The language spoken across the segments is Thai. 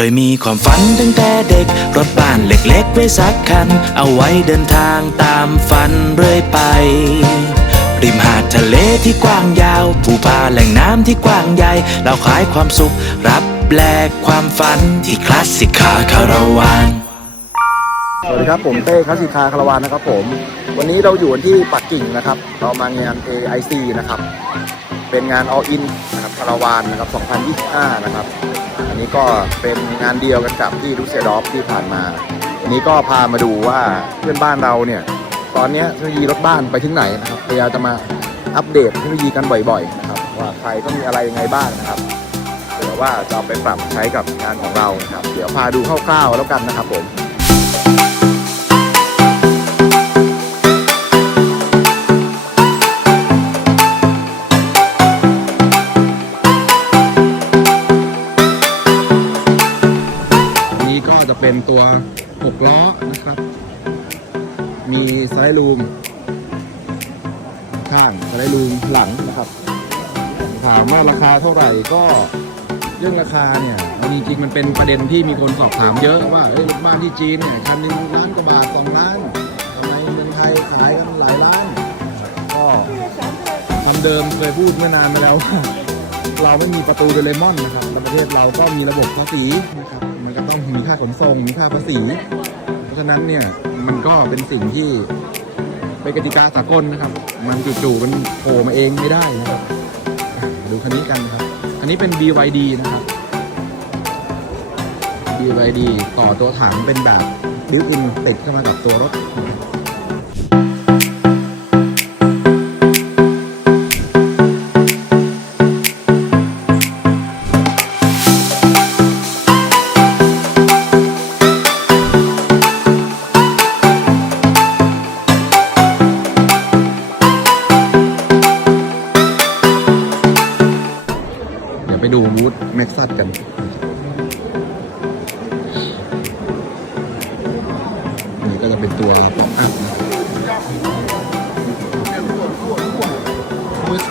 เคยมีความฝันตั้งแต่เด็ก รถบ้านเล็กๆไว้สักคัน เอาไว้เดินทางตามฝันเรื่อยไป ริมหาดทะเลที่กว้างยาวภูผาแหล่งน้ำที่กว้างใหญ่ เราขายความสุข รับแลกความฝันที่คลาสสิกคาคาราวานสวัสดีครับ ผมเต้คลาสสิกคาคาราวานนะครับผม วันนี้เราอยู่ที่ปักกิ่งนะครับ เรามางาน AIC นะครับ เป็นงาน All In นะครับคาราวานนะครับ 2025 นะครับ อันนี้ก็เป็นงานเดียวกันกับที่ลุเซดอฟที่ผ่านมา อันนี้ก็พามาดูว่าเพื่อนบ้านเราเนี่ย ตอนนี้เทคโนโลยีรถบ้านไปถึงไหนนะครับพยายามจะมาอัปเดตเทคโนโลยีกันบ่อยๆนะครับว่าใครก็มีอะไรยังไงบ้างนะครับเผื่อว่าจะเอาไปปรับใช้กับงานของเรานะครับ เดี๋ยวพาดูคร่าวๆแล้วกันนะครับผม เป็นตัว6ล้อนะครับ มีสไลด์รูม ข้างสไลด์รูมหลังนะครับ ถามว่าราคาเท่าไหร่ก็เรื่องราคาเนี่ยจริงๆมันเป็นประเด็นที่มีคนสอบถามเยอะว่าเอ้ยรถบ้านที่จีนเนี่ยคันหนึงล้านกว่าบาทสองล้านทำไมเมืองไทยขายกันหลายล้านก็คำเดิมเคยพูดเมื่อนานมาแล้ว เราไม่มีประตูโดเรมอนนะครับในประเทศเราก็มีระบบภาษีนะครับ มีค่าขนส่ง มีค่าภาษี เพราะฉะนั้นเนี่ยมันก็เป็นสิ่งที่เป็นกติกาสากลนะครับ มันจู่ๆมันโผล่มาเองไม่ได้นะครับดูคันนี้กันครับ อันนี้เป็น BYD นะครับ BYD ต่อตัวถังเป็นแบบบิวอินติดเข้ามากับตัวรถ ดูบูธแม็กซัสกันนี่ก็จะเป็นตัวป๊อปอัพนะ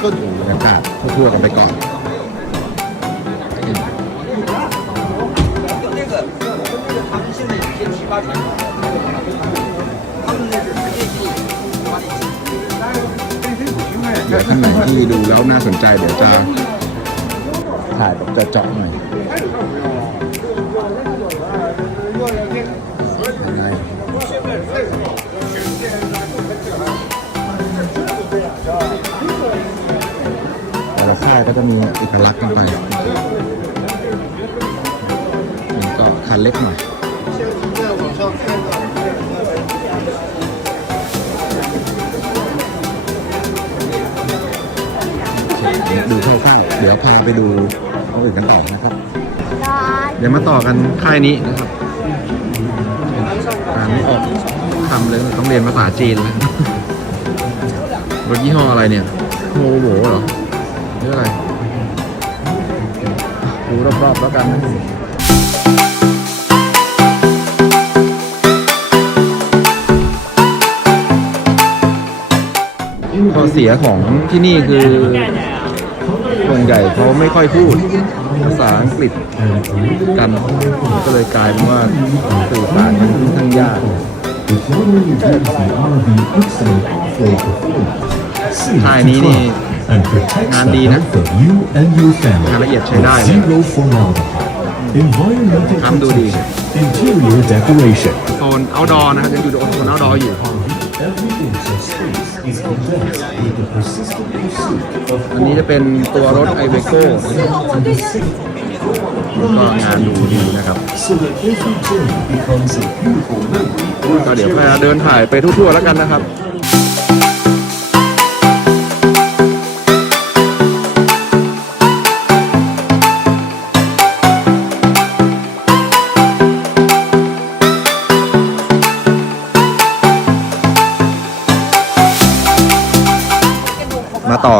ก็ดูบรรยากาศทั่วๆกันไปก่อนเดี๋ยวท่านไหนที่ดูแล้วน่าสนใจเดี๋ยวจะ ถ่ายแบบเจาะๆหน่อยแต่ละค่ายก็จะมีเอกลักษณ์กันไปนี่ก็คันเล็กหน่อยดูค่าวๆ เดี๋ยวพาไปดูเอาอื่นกันต่อนะครับ เดี๋ยวมาต่อกันค่ายนี้นะครับอ่านไม่ออกคำเลยต้องเรียนภาษาจีนแล้วรถยี่ห้ออะไรเนี่ยโมโหเหรอหรืออะไรดูรอบๆแล้วกันนะข้อเสียของที่นี่คือ ส่วนใหญ่เขาไม่ค่อยพูดภาษาอังกฤษกันก็เลยกลายเป็นว่าสื่อสารกันค่อนข้างยากค่ายนี้นี่งานดีนะงานละเอียดใช้ได้เลยทำดูดี Interior decoration. โซน outdoor นะครับยังอยู่โซน outdoor อยู่ Everything so space is addressed with the persistent pursuit of อันนี้จะเป็นตัวรถ i v e c o ก็งานดูดีนะครับ so that every journey becomes a beautiful memory. ก็เดี๋ยวพาเดินถ่ายไปทั่วๆแล้วกันนะครับ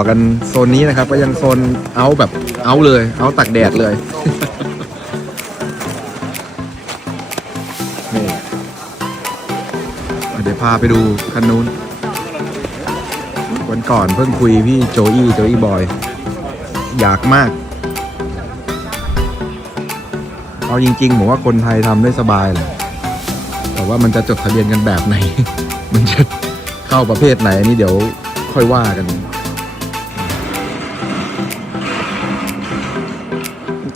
กันโซนนี้นะครับ ก็ยังโซนเอาแบบเอาเลย เอาตักแดดเลย นี่เดี๋ยวพาไปดูคันนู้น วันก่อนเพิ่งคุยพี่โจอี้โจอี้บอย อยากมาก เอาจริงๆผมว่าคนไทยทำได้สบายแหละแต่ว่ามันจะจดทะเบียนกันแบบไหน มันจะเข้าประเภทไหนอันนี้เดี๋ยวค่อยว่ากัน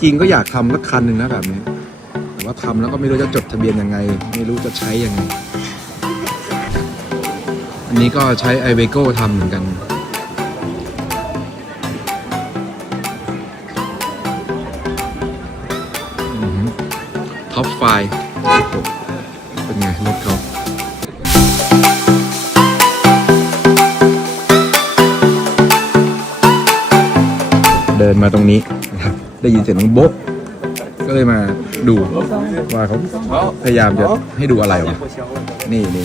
ริงก็อยากทำสักคันหนึ่งนะแบบนี้ แต่ว่าทำแล้วก็ไม่รู้จะจดทะเบียนยังไง ไม่รู้จะใช้ยังไง อันนี้ก็ใช้ i v e g o ทำเหมือนกันท็อปไฟเป็นไงรถเขาเดินมาตรงนี้ ได้ยินเสียงน้องโบ๊ะก็เลยมาดูว่าเขาพยายามจะให้ดูอะไรวะนี่นี่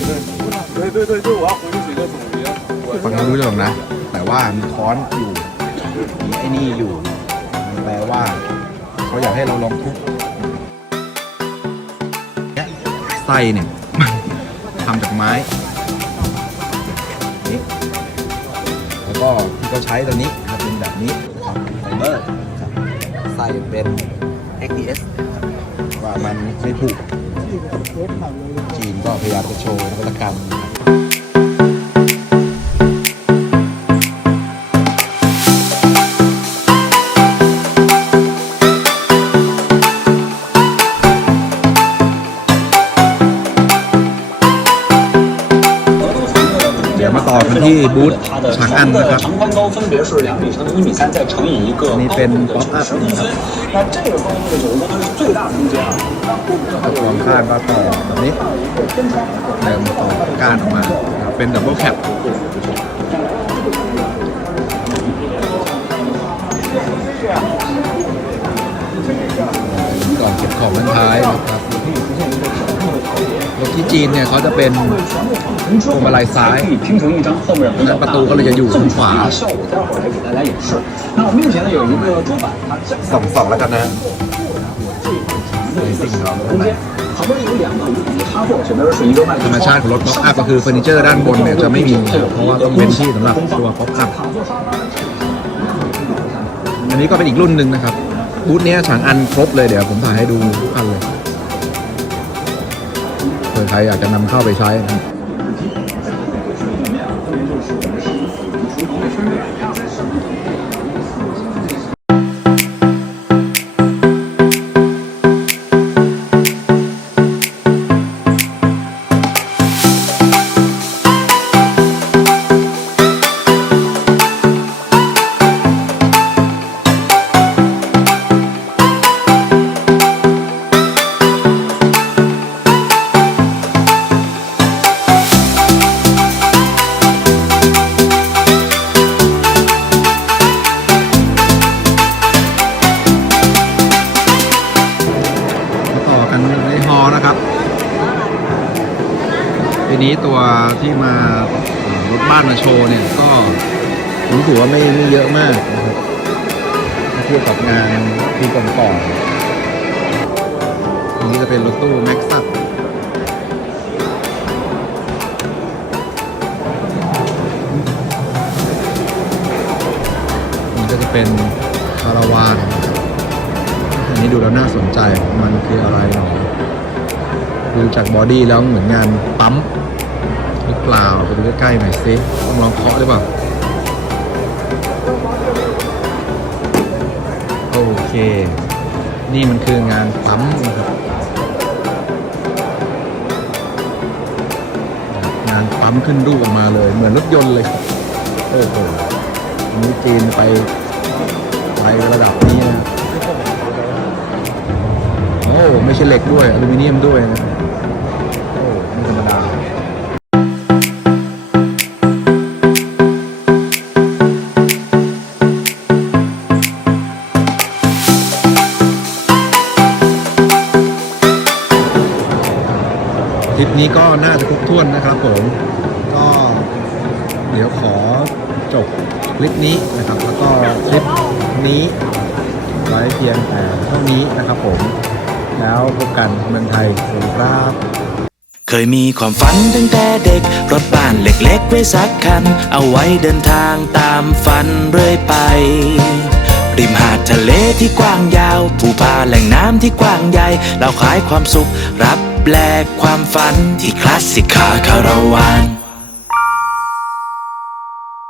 ฟังไม่รู้เรื่องหรอกนะ แต่ว่ามีค้อนอยู่มีไอ้นี่อยู่มันแปลว่าเขาอยากให้เราลองทุบเนี่ยไส้เนี่ย ทำจากไม้นี่แล้วก็ที่เขาใช้ตัวนี้นะครับเป็นแบบนี้ไฟเบอร์ ครับไส้เป็น XDS ว่ามันไม่ผูกจีนก็พยายามจะโชว์นวัตกรรม ที่บูธฉางอันนะครับนี่เป็นป๊อปอัพนะครับตะกวงข้างก็ต่อแบบนี้เติมต่อก้านออกมาเป็นดับเบิลแคปก่อนเก็บของบนท้ายนะครับรถที่จีนเนี่ยเขาจะเป็น พวงมาลัยซ้ายนั้นประตูก็เลยจะอยู่ขวาสองสองแล้วกันนะธรรมชาติของรถป๊อปอัพก็คือเฟอร์นิเจอร์ด้านบนเนี่ยจะไม่มี เพราะว่าต้องเป็นที่สำหรับตัวป๊อปอัพอันนี้ก็เป็นอีกรุ่นหนึ่งนะครับ บูธนี้สางอันครบเลยเดี๋ยวผมถ่ายให้ดูอันเลยเผื่อใครอยากจะนำเข้าไปใช้นะ ครั นฮอนะครับทีนี้ตัวที่มารถบ้านมาโชว์เนี่ยก็รู้สึกว่าไม่ไม่เยอะมากนะครับเทียบกับงานปีก่อนๆอันนี้จะเป็นรถตู้แม็กซัสนี่ก็จะเป็นคาราวานอันนี้ดูแล้วน่าสนใจมันคืออะไรหนอ ดูจากบอดี้แล้วเหมือนงานปั๊มหรือเปล่าไปดูใกล้ๆหน่อยซิต้องลองเคาะหรือเปล่าโอเค นี่มันคืองานปั๊มนะครับงานปั๊มขึ้นรูปออกมาเลย เหมือนรถยนต์เลยโอ้โหนนี้จีนไปไประดับนี้นะโอ้ไม่ใช่เหล็กด้วยอลูมิเนียมด้วยนะ ทริปนี้ก็น่าจะครบถ้วนนะครับผม ก็เดี๋ยวขอจบคลิปนี้นะครับ แล้วก็คลิปนี้ไว้เพียงแต่เท่านี้นะครับผม แล้วพบกันเมืองไทยสวัสดีครับเคยมีความฝันตั้งแต่เด็ก รถบ้านเล็กๆไว้สักคัน เอาไว้เดินทางตามฝันเรื่อยไป ริมหาดทะเลที่กว้างยาว ภูผาแหล่งน้ำที่กว้างใหญ่ เราขายความสุขรับ แลกความฝันที่คลาสสิกคาคาราวาน